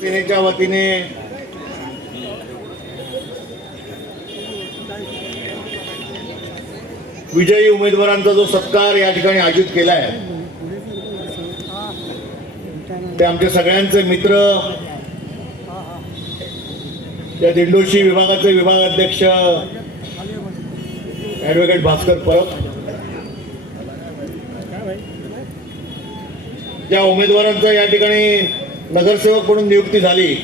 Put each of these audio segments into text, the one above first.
सेनेच्या वतीने विजयी उमेदवारांचा जो सत्कार या ठिकाणी आयोजित केला आहे ते आमचे सगळ्यांचे मित्र या दिंडोशी विभागाचे विभाग अध्यक्ष ऍडव्होकेट भास्कर परब ज्या उमेदवारांचा या ठिकाणी नगरसेवक म्हणून नियुक्ती झाली.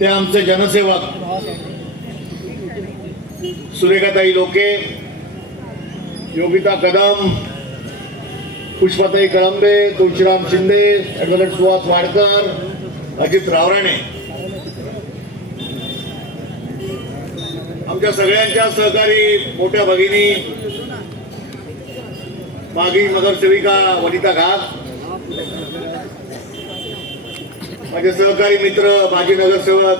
ते आमचे जनसेवक. सुरेखाताई लोके योगिता कदम पुष्पाताई कळंबे तुळशीराम शिंदे ॲडव्होकेट सुहास वाडकर अजित रावराणे. आमच्या सगळ्यांच्या सहकारी मोठ्या भगिनी मागी नगरसेविका वनिता घात माझे सहकारी मित्र माजी नगरसेवक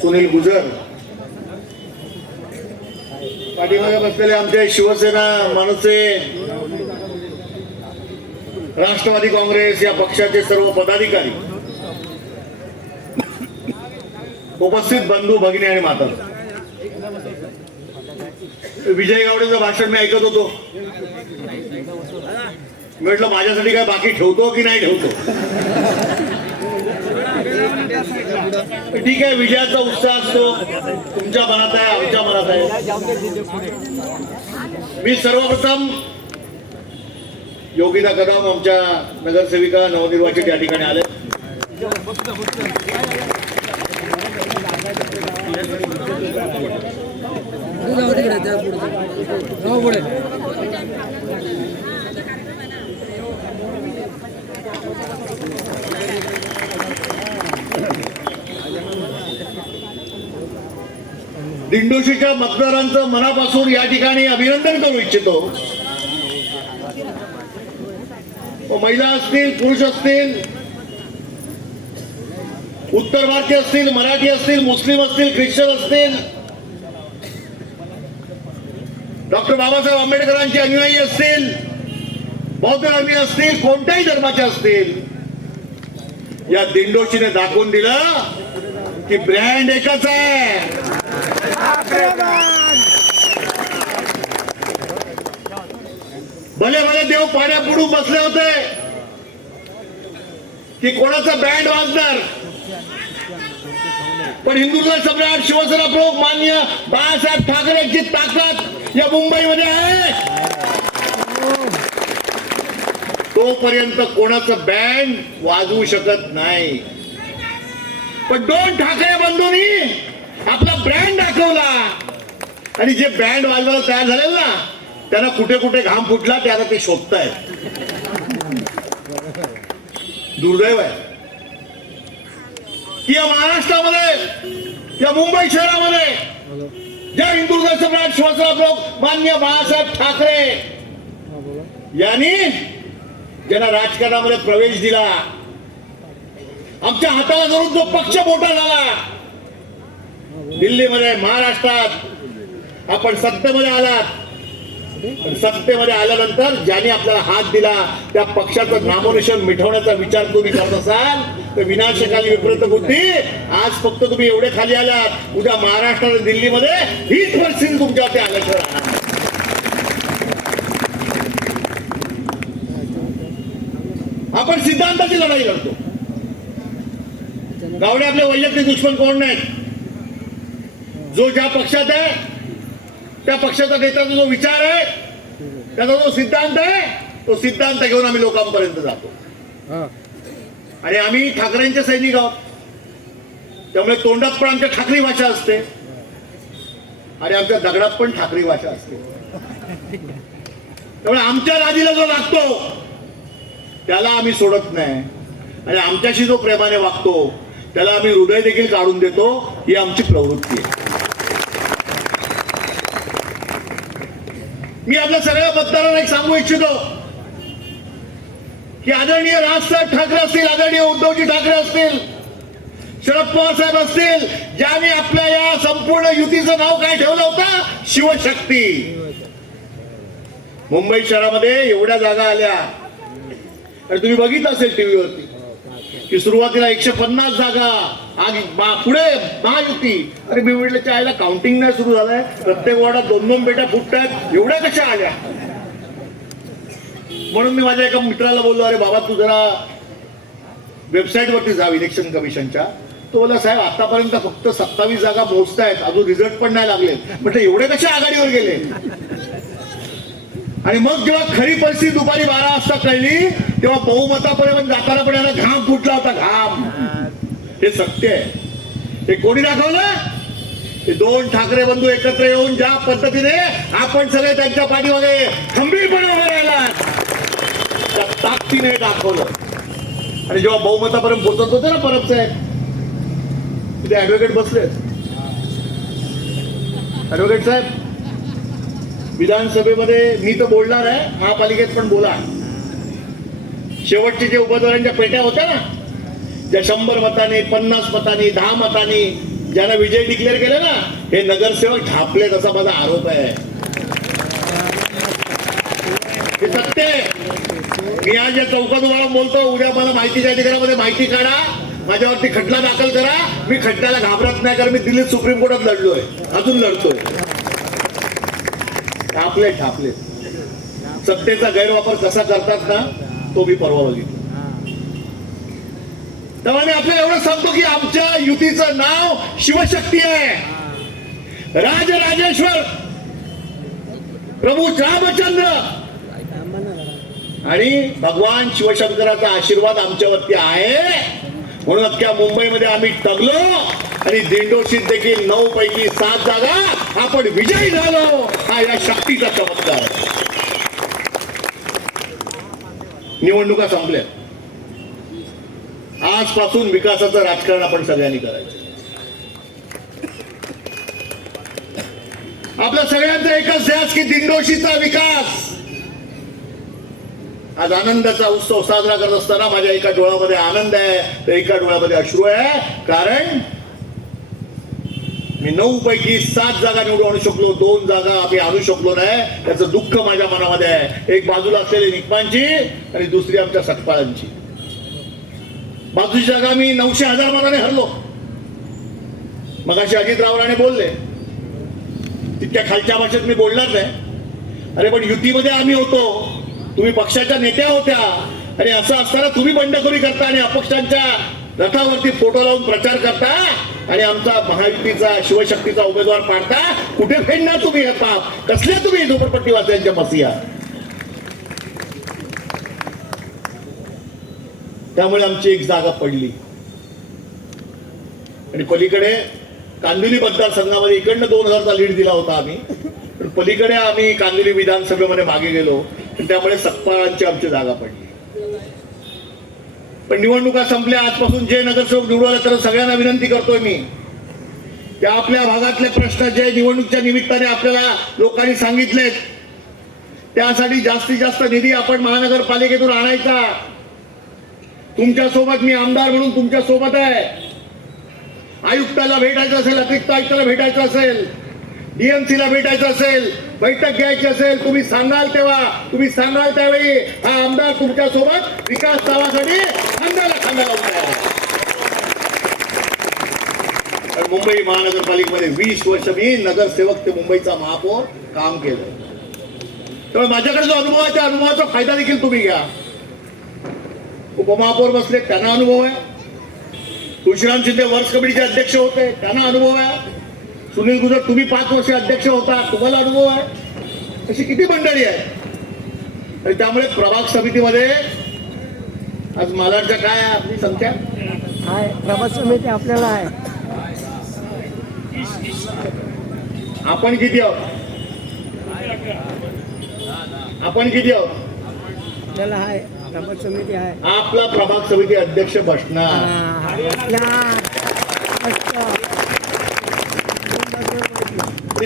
सुनील गुजर. पाठीमागे बसलेले आमचे शिवसेना मनसे राष्ट्रवादी काँग्रेस या पक्षाचे सर्व पदाधिकारी उपस्थित बंधू भगिनी आणि माता. विजय गावडेचं भाषण मी ऐकत होतो. मी म्हटलं माझ्यासाठी काय बाकी ठेवतो की नाही ठेवतो? ठीक आहे विजयाचा उत्साह असतो. तुमच्या मनात आहे आमच्या मनात आहे. मी सर्वप्रथम योगिता कदम आमच्या नगरसेविका नवनिर्वाचित या ठिकाणी आले. पुढे. दिंडोशीच्या मतदारांचं मनापासून या ठिकाणी अभिनंदन करू इच्छितो. महिला असतील पुरुष असतील उत्तर भारतीय असतील मराठी असतील मुस्लिम असतील ख्रिश्चन असतील डॉक्टर बाबासाहेब आंबेडकरांचे अनुयायी असतील बौद्ध धर्मी असतील कोणत्याही धर्माचे असतील या दिंडोशीने दाखवून दिलं की ब्रँड एकच आहे. भले भले देव पाण्या बुडून बसले होते की कोणाचा बँड वाजणार. पण हिंदुत्व सम्राट शिवसेना प्रमुख मान्य बाळासाहेब ठाकरेंची ताकद या मुंबईमध्ये आहे. तोपर्यंत कोणाचं बँड वाजवू शकत नाही. पण दोन ठाकरे बंधूंनी आपला ब्रँड दाखवला. आणि जे बँड वाजवायला तयार झाले ना त्यांना कुठे कुठे घाम फुटला ते आता ते शोधताय दुर्दैव आहे. की या महाराष्ट्रामध्ये या मुंबई शहरामध्ये ज्या हिंदुत्व सम्राट शिवसेना प्रमुख मान्य बाळासाहेब ठाकरे यांनी ज्यांना राजकारणामध्ये प्रवेश दिला आमच्या हाताला धरून जो पक्ष मोठा झाला. दिल्लीमध्ये महाराष्ट्रात. आपण सत्तेमध्ये आलात. सत्तेमध्ये आल्यानंतर ज्याने आपल्याला हात दिला त्या पक्षाचं नामोनिशन मिटवण्याचा विचार तुम्ही करत असाल तर विनाशकाली विपरीत बुद्धी. आज फक्त तुम्ही एवढे खाली आलात. उद्या महाराष्ट्रात दिल्लीमध्ये हीच परिस्थिती तुमच्यावरती आल्याशिवाय राहणार आपण सिद्धांताची लढाई लढतो. गावडे आपले वैयक्तिक दुश्मन कोण नाहीत? जो ज्या पक्षात आहे त्या पक्षाचा नेत्याचा जो विचार आहे त्याचा जो सिद्धांत आहे तो सिद्धांत घेऊन आम्ही लोकांपर्यंत जातो. हा. आणि आम्ही ठाकरेंचे सैनिक आहोत. त्यामुळे तोंडात पण आमच्या ठाकरी भाषा असते. आणि आमच्या दगडात पण ठाकरी भाषा असते. त्यामुळे आमच्या राजीला जो लागतो त्याला आम्ही सोडत नाही. आणि आमच्याशी जो प्रेमाने वागतो त्याला आम्ही हृदय देखील काढून देतो ही आमची प्रवृत्ती आहे. मी आपल्या सगळ्या मतदारांना एक सांगू इच्छितो की आदरणीय राजसाहेब ठाकरे असतील आदरणीय उद्धवजी ठाकरे असतील शरद पवार साहेब असतील ज्यांनी आपल्या या संपूर्ण युतीचं नाव काय ठेवलं होतं? शिवशक्ती. मुंबई शहरामध्ये एवढ्या जागा आल्या. आणि तुम्ही बघितलं असेल टीव्हीवरती. की सुरुवातीला एकशे पन्नास जागा आणि बा- पुढे महायुती. अरे मी म्हटलं चायला काउंटिंग नाही सुरू झालंय. प्रत्येक वॉर्डात दोन दोन बेट्या फुटतायत एवढ्या कशा आल्या? म्हणून मी माझ्या एका मित्राला बोललो अरे बाबा तू जरा वेबसाईट वरती जा इलेक्शन कमिशनच्या तो बोला साहेब आतापर्यंत फक्त सत्तावीस जागा मोजतायत. अजून रिझल्ट पण नाही लागले म्हटलं एवढे कशा आघाडीवर गेले? आणि मग जेव्हा खरी परिस्थिती दुपारी बारा वाजता कळली तेव्हा बहुमतापर्यंत जाताना पण याला घाम फुटला होता घाम. हे सत्य आहे. हे कोणी दाखवलं? हे दोन ठाकरे बंधू एकत्र येऊन ज्या पद्धतीने आपण सगळे त्यांच्या पाठीमध्ये खंबीरपणे उभे राहिला त्या ताकदीने दाखवलं. आणि जेव्हा बहुमतापर्यंत पोहोचत होते ना परत साहेब तिथे ऍडव्होकेट बसले ऍडव्होकेट साहेब विधानसभेमध्ये मी तर बोलणार आहे महापालिकेत पण बोला. शेवटचे जे उमेदवारांच्या पेट्या होत्या ना ज्या शंभर मतांनी पन्नास मतांनी दहा मतांनी ज्यांना विजय डिक्लेअर केले ना हे नगरसेवक ढापलेत असा माझा आरोप आहे. हे सत्य मी आज या चौकात उभा बोलतो उद्या मला माहितीच्या अधिकारामध्ये माहिती काढा माझ्यावरती खटला दाखल करा मी खटल्याला घाबरत नाही कारण मी दिल्लीत सुप्रीम कोर्टात लढलोय अजून लढतोय. ठापले ठापले सत्तेचा गैरवापर कसा करतात ना तो मी परवा बघितला. तेव्हा मी आपल्याला एवढं सांगतो की आमच्या युतीचं नाव शिवशक्ती आहे. राजराजेश्वर प्रभू रामचंद्र. आणि भगवान शिवशंकराचा आशीर्वाद आमच्यावरती आहे. म्हणून अख्ख्या मुंबईमध्ये आम्ही टगलो. आणि दिंडोशीत देखील नऊ पैकी सात जागा. आपण विजयी झालो. हा या शक्तीचा चमत्कार. निवडणुका संपल्या. आजपासून विकासाचं राजकारण आपण सगळ्यांनी करायचं. आपल्या सगळ्यांचा एकच ध्यास की दिंडोशीचा विकास. आज आनंदाचा उत्सव साजरा करत असताना माझ्या एका डोळ्यामध्ये आनंद आहे तर एका डोळ्यामध्ये अश्रू आहे. कारण मी नऊ पैकी सात जागा निवडून आणू शकलो दोन जागा आम्ही आणू शकलो नाही. त्याचं दुःख माझ्या मनामध्ये आहे. एक बाजूला असलेली निकमांची आणि दुसरी आमच्या सटपाळांची. बाजूची जागा मी नऊशे हजार मनाने हरलो. मगाशी अजित रावराणे बोलले तितक्या खालच्या भाषेत मी बोलणार नाही. अरे पण युतीमध्ये आम्ही होतो. तुम्ही पक्षाच्या नेत्या होत्या. आणि असं असताना तुम्ही बंडखोरी करता आणि अपक्षांच्या रथावरती फोटो लावून प्रचार करता आणि आमचा महायुतीचा शिवशक्तीचा उमेदवार पाडता. कुठे फेडणार तुम्ही हे पाप? कसल्या तुम्ही झोपडपट्टीवासियांच्या मसिया? त्यामुळे आमची एक जागा पडली. आणि पलीकडे कांदिवली मतदारसंघामध्ये इकडनं दोन हजारचा लीड दिला होता आम्ही. पण पलीकडे आम्ही कांदिवली विधानसभेमध्ये मागे गेलो. त्यामुळे सत्पाळांची आमची जागा पडली. पण निवडणुका संपल्या आजपासून जे नगरसेवक निवडून आले तर सगळ्यांना विनंती करतोय मी. त्या आपल्या भागातले प्रश्न जे निवडणुकीच्या निमित्ताने आपल्याला लोकांनी सांगितलेत त्यासाठी जास्तीत जास्त निधी आपण महानगरपालिकेतून आणायचा. तुमच्यासोबत मी आमदार म्हणून तुमच्यासोबत आहे. आयुक्ताला भेटायचं असेल अतिरिक्त आयुक्ताला भेटायचं असेल डीएमसी ला भेटायचं असेल बैठक घ्यायची असेल तुम्ही सांगाल तेव्हा तुम्ही सांगाल त्यावेळी हा आमदार तुमच्यासोबत विकास कामासाठी कोणाला थांबायला लावून मुंबई महानगरपालिकेमध्ये वीस वर्ष मी नगरसेवक ते मुंबईचा महापौर काम केलं. त्यामुळे माझ्याकडे जो अनुभव आहे त्या अनुभवाचा फायदा देखील तुम्ही घ्या. उपमहापौर बसले त्यांना अनुभव आहे. तुळशीराम शिंदे वर्ष कमिटीचे अध्यक्ष होते त्यांना अनुभव आहे. सुनील गुजर तुम्ही पाच वर्ष अध्यक्ष होता तुम्हाला अनुभव आहे. अशी किती मंडळी आहे त्यामुळे प्रभाग समितीमध्ये आज मालाडच्या काय आहे आपली संख्या? आहे प्रभाग समिती आपल्याला आहे. आपण किती आहोत? आपण किती आहोत? आपल्याला आहे प्रभाग समिती आहे आपला प्रभाग समिती अध्यक्ष बसणार.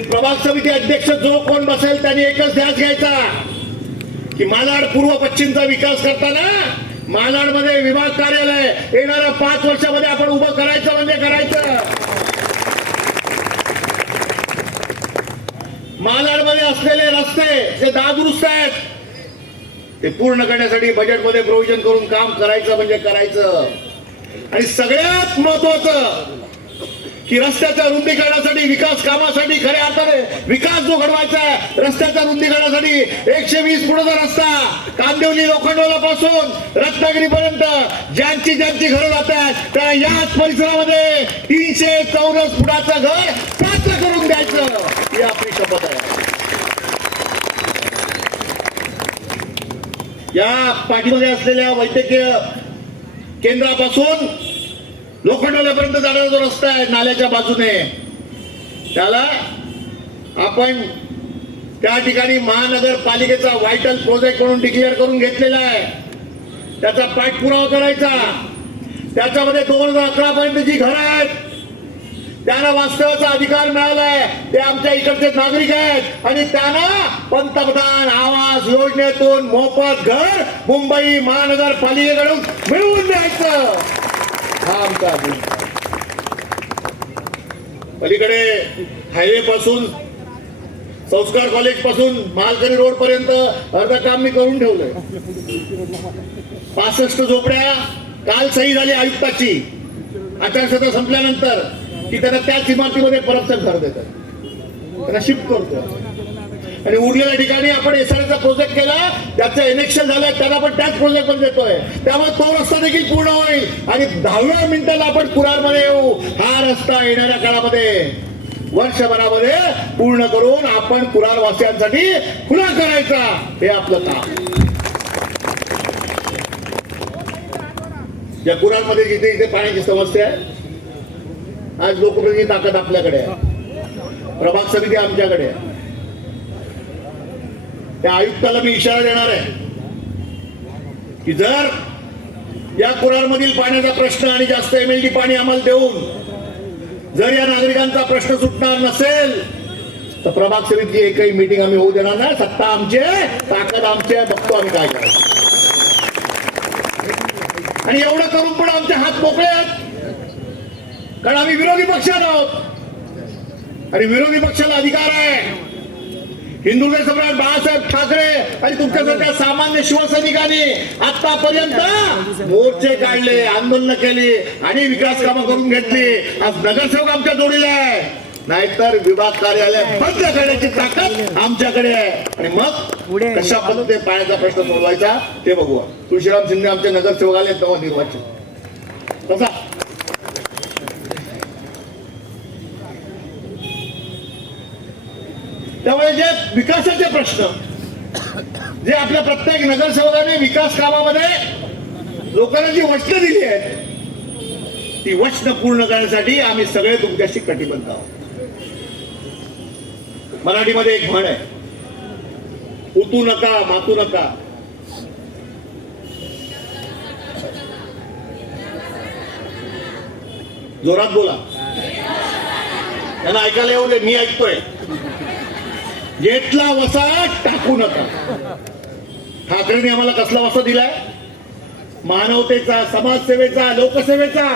प्रभाग समिती अध्यक्ष जो कोण बसेल त्यांनी एकच ध्यास घ्यायचा की मालाड पूर्व पश्चिमचा विकास करताना मालाडमध्ये विभाग कार्यालय येणाऱ्या पाच वर्षामध्ये आपण उभं करायचं म्हणजे करायचं. मालाडमध्ये असलेले रस्ते जे दादुरुस्त आहेत ते पूर्ण करण्यासाठी बजेटमध्ये प्रोव्हिजन करून काम करायचं म्हणजे करायचं. आणि सगळ्यात महत्वाचं की रस्त्याच्या रुंदीकरणासाठी विकास कामासाठी खऱ्या अर्थाने विकास जो घडवायचा आहे रस्त्याच्या रुंदीकरणासाठी एकशे वीस फुटाचा रस्ता कांदिवली लोखंडवाला पासून रत्नागिरीपर्यंत ज्यांची ज्यांची घरं जातात त्या याच परिसरामध्ये तीनशे चौरस फुटाचं घर प्राप्त करून द्यायचं. ही आपली शपथ आहे. या पाठीमध्ये असलेल्या वैद्यकीय केंद्रापासून लोखंडाल्यापर्यंत जाणारा जो रस्ता आहे नाल्याच्या बाजूने त्याला आपण त्या ठिकाणी महानगरपालिकेचा व्हायटल प्रोजेक्ट म्हणून डिक्लेअर करून घेतलेला आहे. त्याचा पाठपुरावा करायचा. त्याच्यामध्ये दोन हजार अकरा पर्यंत जी घरं आहेत त्यांना वास्तवाचा अधिकार मिळालाय. ते आमच्या इकडचे नागरिक आहेत आणि त्यांना पंतप्रधान आवास योजनेतून मोफत घर मुंबई महानगरपालिकेकडून मिळवून द्यायचं. हा आमचा पलीकडे हायवे पासून संस्कार कॉलेजपासून मालकरी रोड पर्यंत अर्ध काम मी करून ठेवलंय. पासष्ट झोपड्या काल सही झाली आयुक्ताची. आचारसंहिता संपल्यानंतर की त्यांना त्याच इमारतीमध्ये परत घर देतात त्यांना शिफ्ट करतो आणि उरलेल्या ठिकाणी आपण एसआरचा प्रोजेक्ट केला त्याचं इलेक्शन झालं त्याला पण त्याच प्रोजेक्ट पण देतोय. त्यामुळे तो रस्ता देखील पूर्ण होईल. आणि दहाव्या मिनिटाला आपण कुरारमध्ये येऊ. हा रस्ता येणाऱ्या काळामध्ये वर्षभरामध्ये पूर्ण करून आपण कुरारवासियांसाठी खुला करायचा. हे आपलं काम. या कुरारमध्ये जिथे इथे पाण्याची समस्या आहे. आज लोकप्रतिनिधी ताकद आपल्याकडे आहे. प्रभाग समिती आमच्याकडे आहे. त्या आयुक्ताला मी इशारा देणार आहे की जर या कुरारमधील पाण्याचा प्रश्न आणि जास्त एम एल डी पाणी आम्हाला देऊन जर या नागरिकांचा प्रश्न सुटणार नसेल तर प्रभाग समितीची एकही मीटिंग आम्ही होऊ देणार नाही. सत्ता आमचे ताकद आमचे बघतो आम्ही काय करायचं. आणि एवढं करून पण आमचे हात मोकळे आहेत. कारण आम्ही विरोधी पक्षात आहोत. आणि विरोधी पक्षाला अधिकार आहे. हिंदुत्व सम्राट बाळासाहेब ठाकरे आणि तुमच्यासारख्या सामान्य शिवसैनिकांनी आतापर्यंत मोर्चे काढले आंदोलन केली आणि विकास कामं करून घेतली. आज नगरसेवक आमच्या जोडीला आहे. नाहीतर विभाग कार्यालय बंद करण्याची ताकद आमच्याकडे आहे. आणि मग. कशा पद्धतीने पाण्याचा प्रश्न सोडवायचा ते बघू तुळशीराम शिंदे आमचे नगरसेवक आले तेव्हा निर्वाचित. त्यामुळे जे विकासाचे प्रश्न जे आपल्या प्रत्येक नगरसेवकाने विकास कामामध्ये लोकांना जी वचनं दिली आहेत ती वचनं पूर्ण करण्यासाठी आम्ही सगळे तुमच्याशी कटिबद्ध आहोत. मराठीमध्ये एक म्हण आहे उतू नका मातू नका. जोरात बोला. त्यांना ऐकायला येऊ दे मी ऐकतोय. घेतला वसा टाकू नका. ठाकरेंनी आम्हाला कसला वसा दिलाय? मानवतेचा समाजसेवेचा लोकसेवेचा.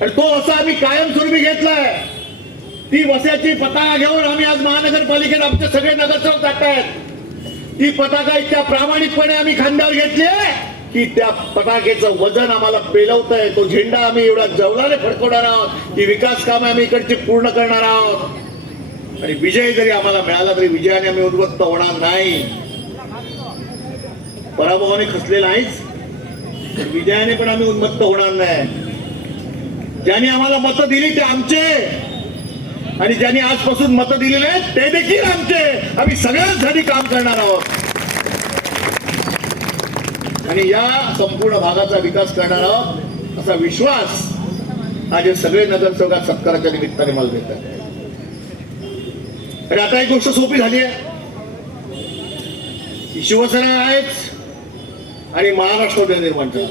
आणि तो वसा आम्ही कायमस्वरूपी घेतलाय. ती वस्याची पताका घेऊन आम्ही आज महानगरपालिकेत आमचे सगळे नगरसेवक जात ती पताका इतक्या प्रामाणिकपणे आम्ही खांद्यावर घेतली की त्या पताकेचं वजन आम्हाला पेलवत आहे तो झेंडा आम्ही एवढा जवळाने फडकवणार आहोत. ती विकास कामे आम्ही इकडची पूर्ण करणार आहोत. आणि विजय जरी आम्हाला मिळाला तरी विजयाने आम्ही उद्वत्त होणार नाही. पराभवाने खचलेला नाहीच. विजयाने पण आम्ही उन्मत्त होणार नाही. ज्यांनी आम्हाला मतं दिली ते आमचे. आणि ज्यांनी आजपासून मतं दिलेले आहेत ते देखील आमचे. आम्ही सगळ्यांसाठी काम करणार आहोत. आणि या संपूर्ण भागाचा विकास करणार आहोत असा विश्वास आज सगळे नगरसेवक सत्काराच्या निमित्ताने मला देतात. आणि आता एक गोष्ट सोपी झाली आहे. शिवसेना आहेच आणि महाराष्ट्र उद्या निर्माण झाला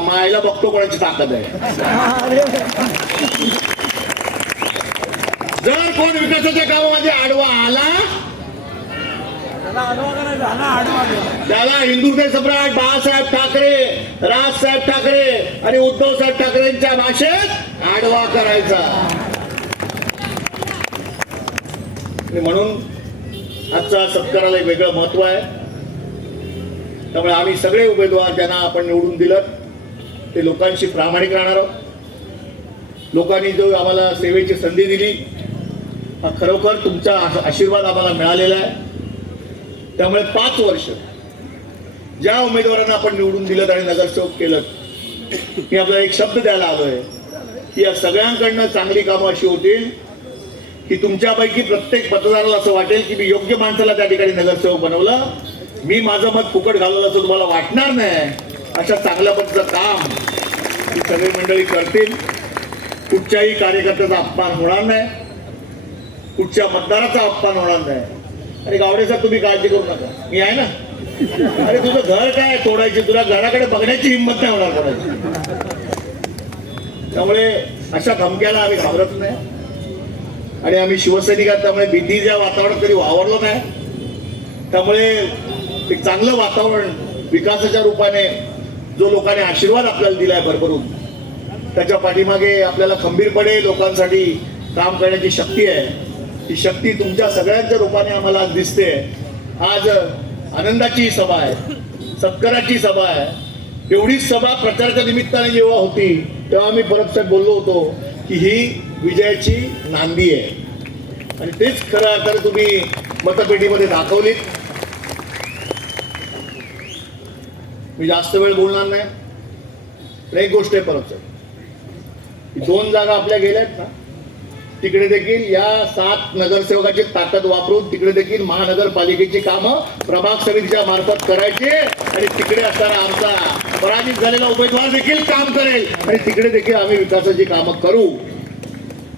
मायला बघतो कोणाची ताकद आहे? जर कोण विकासाच्या कामामध्ये आडवा आला त्याला हिंदुत्व सम्राट बाळासाहेब ठाकरे राजसाहेब ठाकरे आणि उद्धव साहेब ठाकरेंच्या भाषेत आडवा करायचा. आणि म्हणून आजचा सत्काराला एक वेगळं महत्त्व आहे. त्यामुळे आम्ही सगळे उमेदवार ज्यांना आपण निवडून दिलं. ते लोकांशी प्रामाणिक राहणार आहोत. लोकांनी जो आम्हाला सेवेची संधी दिली हा खरोखर तुमचा आशीर्वाद आम्हाला मिळालेला आहे. त्यामुळे पाच वर्ष ज्या उमेदवारांना आपण निवडून दिलं आणि नगरसेवक केलं मी आपल्याला एक शब्द द्यायला आलो आहे की या सगळ्यांकडनं चांगली कामं अशी होतील की तुमच्यापैकी प्रत्येक मतदाराला असं वाटेल की मी योग्य माणसाला त्या ठिकाणी नगरसेवक बनवलं. मी माझं मत फुकट घालवलं असं तुम्हाला वाटणार नाही. अशा चांगल्या पद्धतीचं काम ही सगळी मंडळी करतील. कुठच्याही कार्यकर्त्याचा अपमान होणार नाही. कुठच्या मतदाराचा अपमान होणार नाही. आणि गावडेसाहेब तुम्ही काळजी करू नका. मी आहे ना? अरे तुझं घर काय तोडायची? तुला घराकडे बघण्याची हिंमत नाही होणार कोणाची. त्यामुळे अशा धमक्याला आम्ही घाबरत नाही. आणि आम्ही शिवसैनिक आहोत त्यामुळे भीतीच्या वातावरणात कधी वावरलो नाही. त्यामुळे एक चांगलं वातावरण विकासाच्या रूपाने जो लोकांनी आशीर्वाद आपल्याला दिलाय भरभरून त्याच्या पाठीमागे आपल्याला खंबीरपणे लोकांसाठी काम करण्याची शक्ती आहे. ती शक्ती तुमच्या सगळ्यांच्या रूपाने आम्हाला आज दिसते. आज आनंदाची ही सभा आहे सत्काराची सभा आहे. एवढीच सभा प्रचाराच्या निमित्ताने जेव्हा होती तेव्हा मी परत बोललो होतो की ही विजयाची नांदी आहे. आणि तेच खरं अर्थाने तुम्ही मतपेटीमध्ये दाखवलीत. मी जास्त वेळ बोलणार नाही. पण एक गोष्ट आहे परत दोन जागा आपल्या गेल्या आहेत ना तिकडे देखील या सात नगरसेवकाची ताकद वापरून तिकडे देखील महानगरपालिकेची कामं प्रभाग समितीच्या मार्फत करायची आणि तिकडे असणारा आमचा पराजित झालेला उमेदवार देखील काम करेल. आणि तिकडे देखील आम्ही विकासाची कामं करू.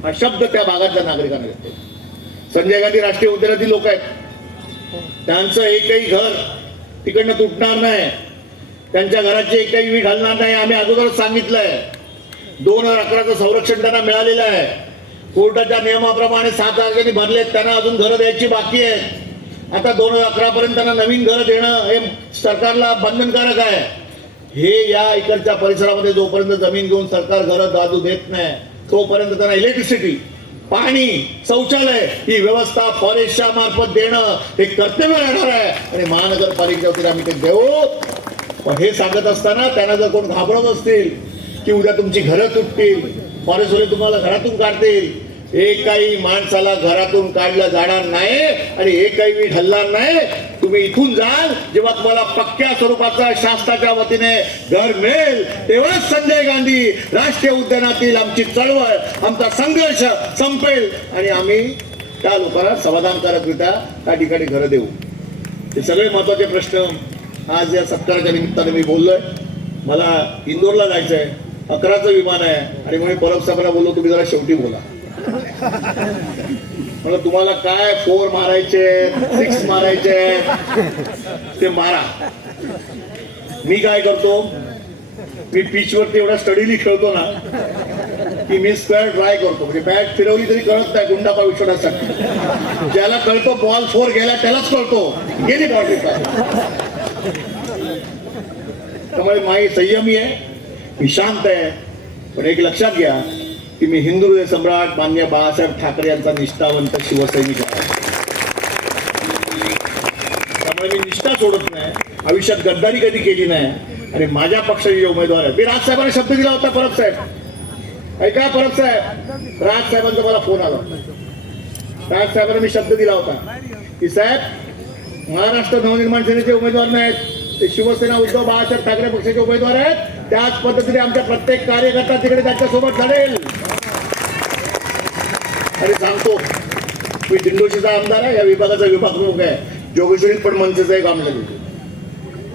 हा शब्द त्या भागातल्या नागरिकांना देतो संजय गांधी राष्ट्रीय उद्यानातील लोक आहेत. त्यांचं एकही घर तिकडनं तुटणार नाही. त्यांच्या घराची एकही वीट हलणार नाही आम्ही अगोदरच सांगितलंय. दोन हजार अकराचं संरक्षण त्यांना मिळालेलं आहे. कोर्टाच्या नियमाप्रमाणे सात अर्जांनी भरलेत त्यांना अजून घरं द्यायची बाकी आहेत. आता दोन हजार अकरा पर्यंत त्यांना नवीन घरं देणं हे सरकारला बंधनकारक आहे. हे या इकडच्या परिसरामध्ये जोपर्यंत जमीन घेऊन सरकार घरं दादू देत नाही तोपर्यंत त्यांना इलेक्ट्रिसिटी पाणी शौचालय ही व्यवस्था फॉरेस्टच्या मार्फत देणं हे कर्तव्य राहणार आहे. आणि महानगरपालिकेच्या वतीने आम्ही ते देऊ. पण हे सांगत असताना त्यांना जर कोण घाबरत असतील की उद्या तुमची घरं तुटतील फॉरेस्टवाले तुम्हाला घरातून काढतील एकही माणसाला घरातून काढलं जाणार नाही आणि एकही वीट हल्लार नाही. तुम्ही इथून जाल जेव्हा तुम्हाला पक्क्या स्वरूपाचा शासनाच्या वतीने घर मिळेल तेव्हाच संजय गांधी राष्ट्रीय उद्यानातील आमची चळवळ आमचा संघर्ष संपेल. आणि आम्ही त्या लोकांना समाधानकारकरित्या त्या ठिकाणी घरं देऊ. हे सगळे महत्त्वाचे प्रश्न आज या सत्काराच्या निमित्ताने मी बोललोय. मला इंदोरला जायचं आहे अकराचं विमान आहे. आणि म्हणून परब साहेबांना बोललो तुम्ही जरा शेवटी बोला. मला तुम्हाला काय फोर मारायचे सिक्स मारायचे ते मारा. मी काय करतो मी पिचवरती एवढा स्टडीली खेळतो ना की मी स्क्वेअर ट्राय करतो. म्हणजे बॅट फिरवली तरी कळत नाही गुंडापा विश्वासाठी ज्याला कळतो बॉल फोर गेला त्यालाच कळतो. गेली बॉल त्यामुळे माई संयमी आहे मी शांत आहे. पण एक लक्षात घ्या की मी हिंदू सम्राट मान्य बाळासाहेब ठाकरे यांचा निष्ठावंत शिवसैनिक आहे. त्यामुळे मी निष्ठा सोडत नाही आयुष्यात गद्दारी कधी केली नाही आणि माझ्या पक्षाचे जे उमेदवार आहेत मी राजसाहेबांना शब्द दिला होता परब साहेब. ऐका परब साहेब. राजसाहेबांचा मला फोन आला. राजसाहेबांना मी शब्द दिला होता की साहेब महाराष्ट्र नवनिर्माण सेनेचे उमेदवार नाहीत ते शिवसेना उद्धव बाळासाहेब ठाकरे पक्षाचे उमेदवार आहेत. त्याच पद्धतीने आमच्या प्रत्येक कार्यकर्ता तिकडे त्यांच्यासोबत लढेल. आणि सांगतो मी दिंडोशीचा आमदार आहे या विभागाचा विभाग प्रमुख आहे. जोगेश्वरी पण मनसेचं एक काम झालं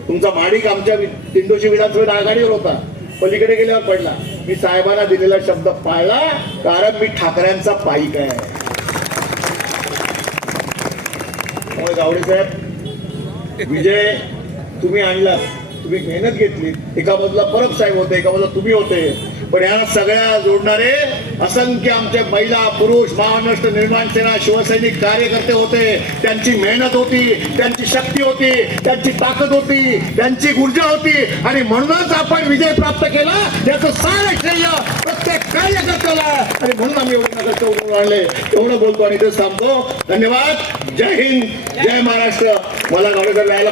तुमचा माडिक आमच्या दिंडोशी विधानसभेत आघाडीवर होता. पलीकडे गेल्यावर पडला. मी साहेबांना दिलेला शब्द पाळला कारण मी ठाकऱ्यांचा पाईक आहे. त्यामुळे गावडे साहेब विजय तुम्ही आणला तुम्ही मेहनत घेतली. एका बाजूला परब साहेब होते एका बाजूला तुम्ही होते. पण या सगळ्या जोडणारे असंख्य आमचे महिला पुरुष महाराष्ट्र निर्माण सेना शिवसैनिक कार्यकर्ते होते. त्यांची मेहनत होती त्यांची शक्ती होती त्यांची ताकद होती त्यांची ऊर्जा होती. आणि म्हणूनच आपण विजय प्राप्त केला याचं सारे श्रेय प्रत्येक कार्यकर्त्याला. आणि म्हणून आम्ही एवढं नगर चौकून आणले. एवढं बोलतो आणि इथेच थांबतो. धन्यवाद. जय हिंद. जय महाराष्ट्र. मला गावडेकर राहायला